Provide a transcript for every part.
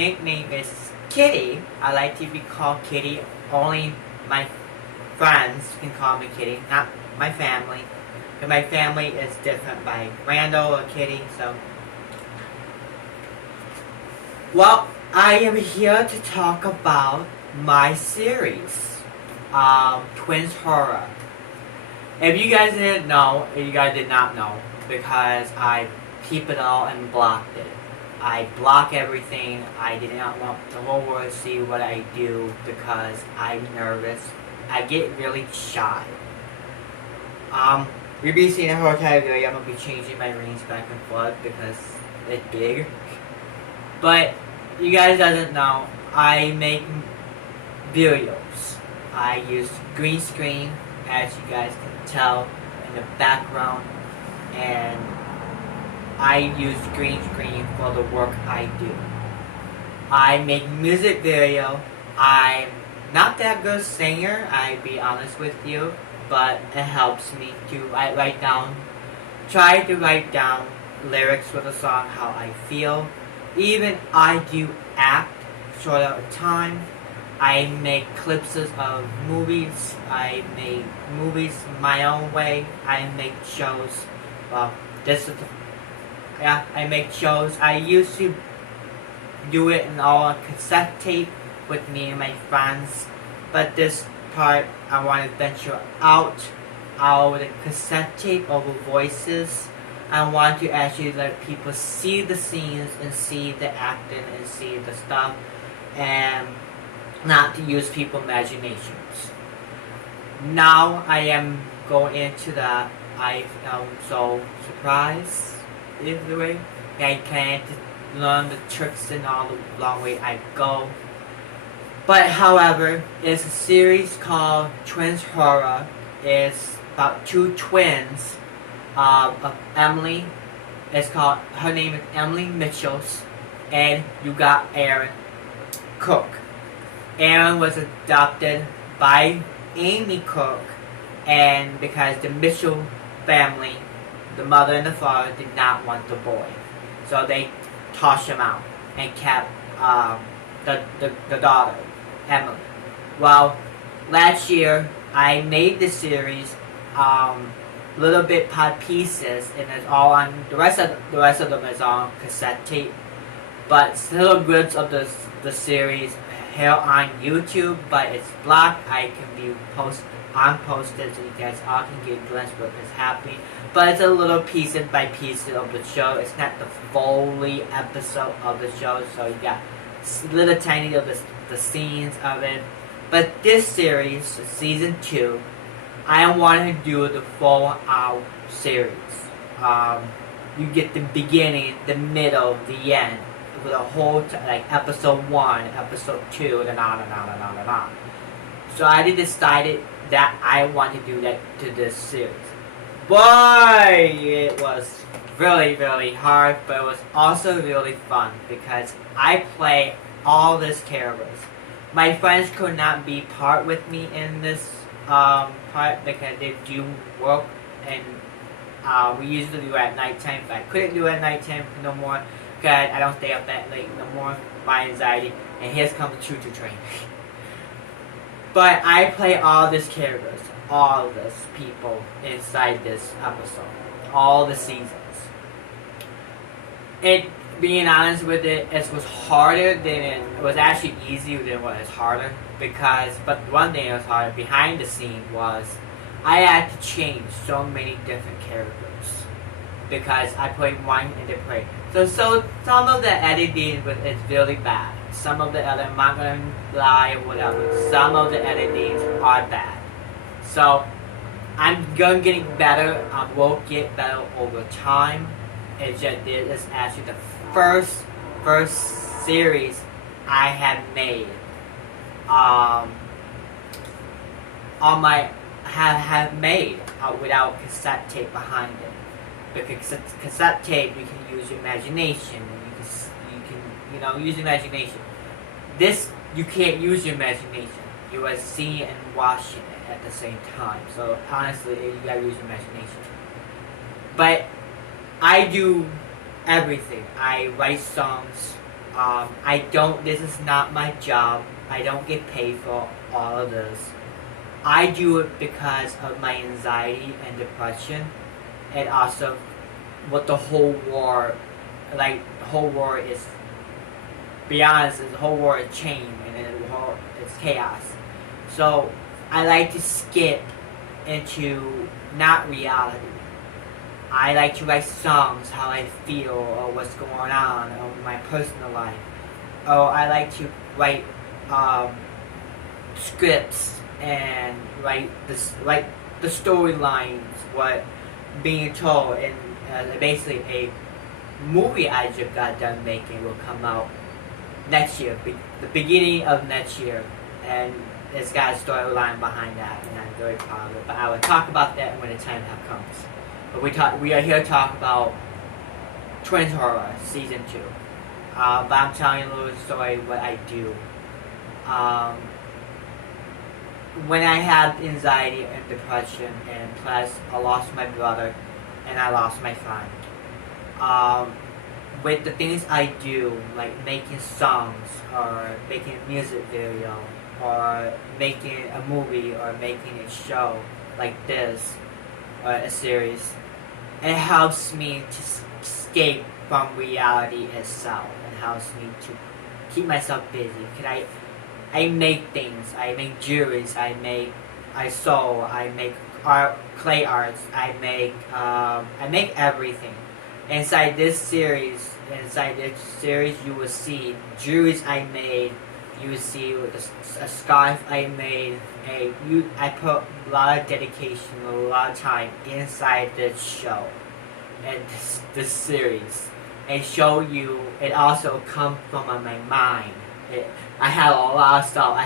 nickname is Kitty. I like to be called Kitty. Only my friends can call me Kitty, not my family. And my family is different by Randall or Kitty, so. Well, I am here to talk about my series, Twins Horror. If you guys didn't know, if you guys did not know, because I keep it all and blocked it. I block everything. I did not want the whole world to see what I do because I'm nervous. I get really shy. You'll be seeing a whole entire video. I'm gonna be changing my rings back and forth because it's big. But you guys doesn't know, I make videos. I use green screen, as you guys can tell in the background, and I use green screen for the work I do. I make music video. I'm not that good singer, I'll be honest with you, but it helps me to try to write down lyrics for the song, how I feel. Even I do act short of time. I make clips of movies. I make movies my own way. I make shows. Well, I make shows. I used to do it in all cassette tape with me and my friends. But this part, I want to venture out of the cassette tape over voices. I want to actually let people see the scenes and see the acting and see the stuff, and not to use people's imaginations. Now I am going into that. I am so surprised either way. I can't learn the tricks and all the long way I go. But however, it's a series called Twins Horror. It's about two twins. Of Emily. Her name is Emily Mitchells, and you got Aaron Cook. Aaron was adopted by Amy Cook, and because the Mitchell family, the mother and the father, did not want the boy, so they tossed him out and kept the daughter, Emily. Well, last year I made this series. Little bit part pieces, and it's all on the rest of them is on cassette tape. But little grips of the series here on YouTube, but it's blocked. I can be posted so you guys all can get a glimpse of what is happening. But it's a little pieces by pieces of the show. It's not the fully episode of the show, so you got little tiny of the scenes of it. But this series, season 2. I want to do the full out series. You get the beginning, the middle, the end, with a whole like episode 1, episode 2, and on and on and on and on. So I decided that I want to do that to this series. Boy, it was really, really hard, but it was also really fun because I play all these characters. My friends could not be part with me in this part because they do work, and we usually do it at nighttime. But I couldn't do it at nighttime no more because I don't stay up that late no more. My anxiety, and here's comes the choo-choo train. But I play all these characters, all these people inside this episode, all the seasons. Being honest with it, it was harder than it was actually easier than what is harder. But one thing that was hard behind the scene was I had to change so many different characters because I played one and they played. So some of the editing is really bad. Some of the other, I'm not gonna lie or whatever. Some of the editings are bad. So I'm getting better. I will get better over time. It's just this is actually the first series I have made. Have made without cassette tape behind it. Because cassette tape, you can use your imagination. You can use imagination. This, you can't use your imagination. You are seeing and watching it at the same time. So honestly, you gotta use your imagination. But I do everything. I write songs. This is not my job. I don't get paid for all of this. I do it because of my anxiety and depression, and also what the whole war, like the whole war is. Be honest, the whole war is change and it's chaos. So I like to skip into not reality. I like to write songs how I feel or what's going on in my personal life. Or I like to write scripts and write the storylines, what being told, and basically a movie I just got done making will come out next year, the beginning of next year, and it's got a storyline behind that, and I'm very proud of it. But I will talk about that when the time comes. But we are here to talk about Twins Horror Season 2. But I'm telling you a little story what I do. When I had anxiety and depression, and plus I lost my brother, and I lost my friend. With the things I do, like making songs, or making a music video, or making a movie, or making a show like this, or a series, it helps me to escape from reality itself. It helps me to keep myself busy. I make things. I make jewelries. I sew. I make clay arts. I make everything. Inside this series, you will see jewelries I made. You will see a scarf I made. I put a lot of dedication, a lot of time inside this show and this series. And show you, it also comes from my mind. I have a lot of stuff.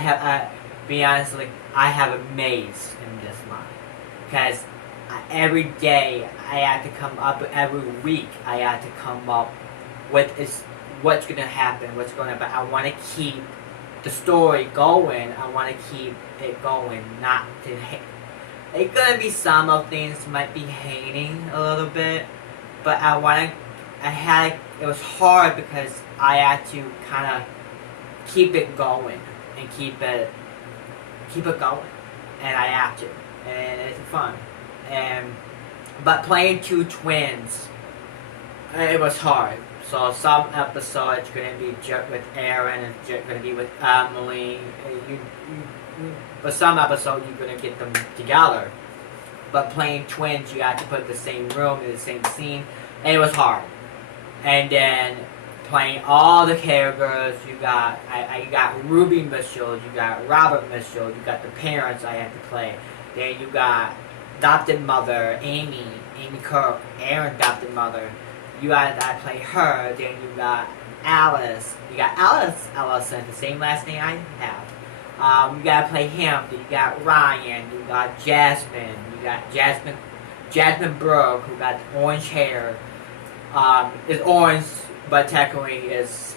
Be honest, I have a maze in this mind, because every day I have to come up. Every week I have to come up with what's gonna happen, what's gonna. But I want to keep the story going. I want to keep it going, not to hate. It's gonna be some of things might be hating a little bit, but I want to. It was hard because I had to kind of keep it going and keep it going, and I have to, and it's fun. But playing two twins, it was hard. So some episodes gonna be with Aaron, and gonna be with Emily. But some episodes you're gonna get them together. But playing twins, you have to put the same room in the same scene, and it was hard. And then playing all the characters, you got Ruby Mitchell, you got Robert Mitchell, you got the parents I had to play. Then you got adopted mother, Amy Kirk, Aaron's adopted mother. I play her. Then you got Alice. You got Alice Ellison, the same last name I have. You gotta play him. Then you got Ryan. You got Jasmine. You got Jasmine Brooke, who got orange hair. It's orange, but technically it's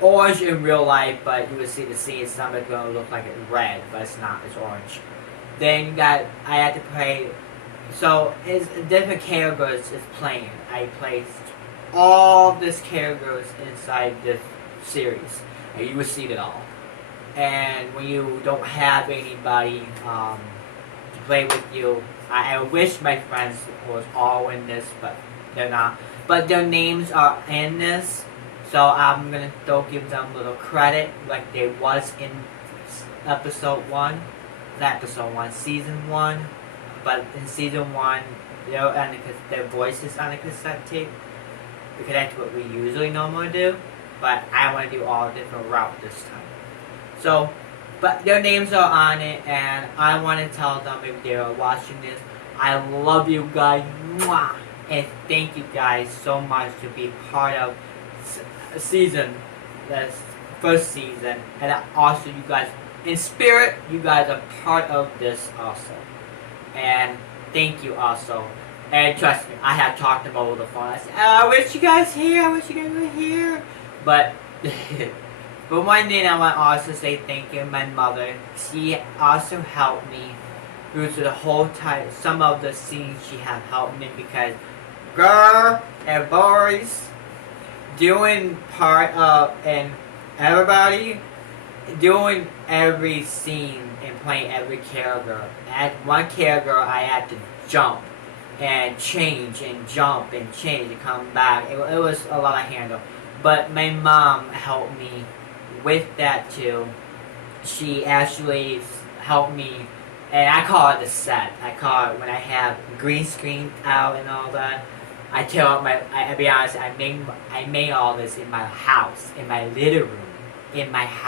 orange in real life. But you will see the scene. Some is gonna look like it's red, but it's not. It's orange. Then I had to play. So it's different characters is playing. I placed all these characters inside this series, and you will see it all. And when you don't have anybody to play with you, I wish my friends was all in this, but they're not. But their names are in this, so I'm gonna still give them a little credit, like they was in season 1. But in season 1, their voices on the cassette tape, because that's what we usually normally do. But I want to do all different route this time. So, but their names are on it, and I want to tell them if they're watching this, I love you guys, mwah, and thank you guys so much to be part of this first season, and also you guys, in spirit, you guys are part of this also. And thank you also. And trust me, I have talked about over the phone. I said, I wish you guys here. I wish you guys were here. But, but one thing I want to also say thank you to my mother. She also helped me through the whole time. Some of the scenes she have helped me because, girl and boys, doing part of and everybody doing every scene and playing every character. At one character, I had to jump and change and jump and change and come back. It was a lot of handle, but my mom helped me with that too. She actually helped me, and I call it the set. I call it when I have green screen out and all that. I tell my, I be honest, I made all this in my house, in my living room, in my house.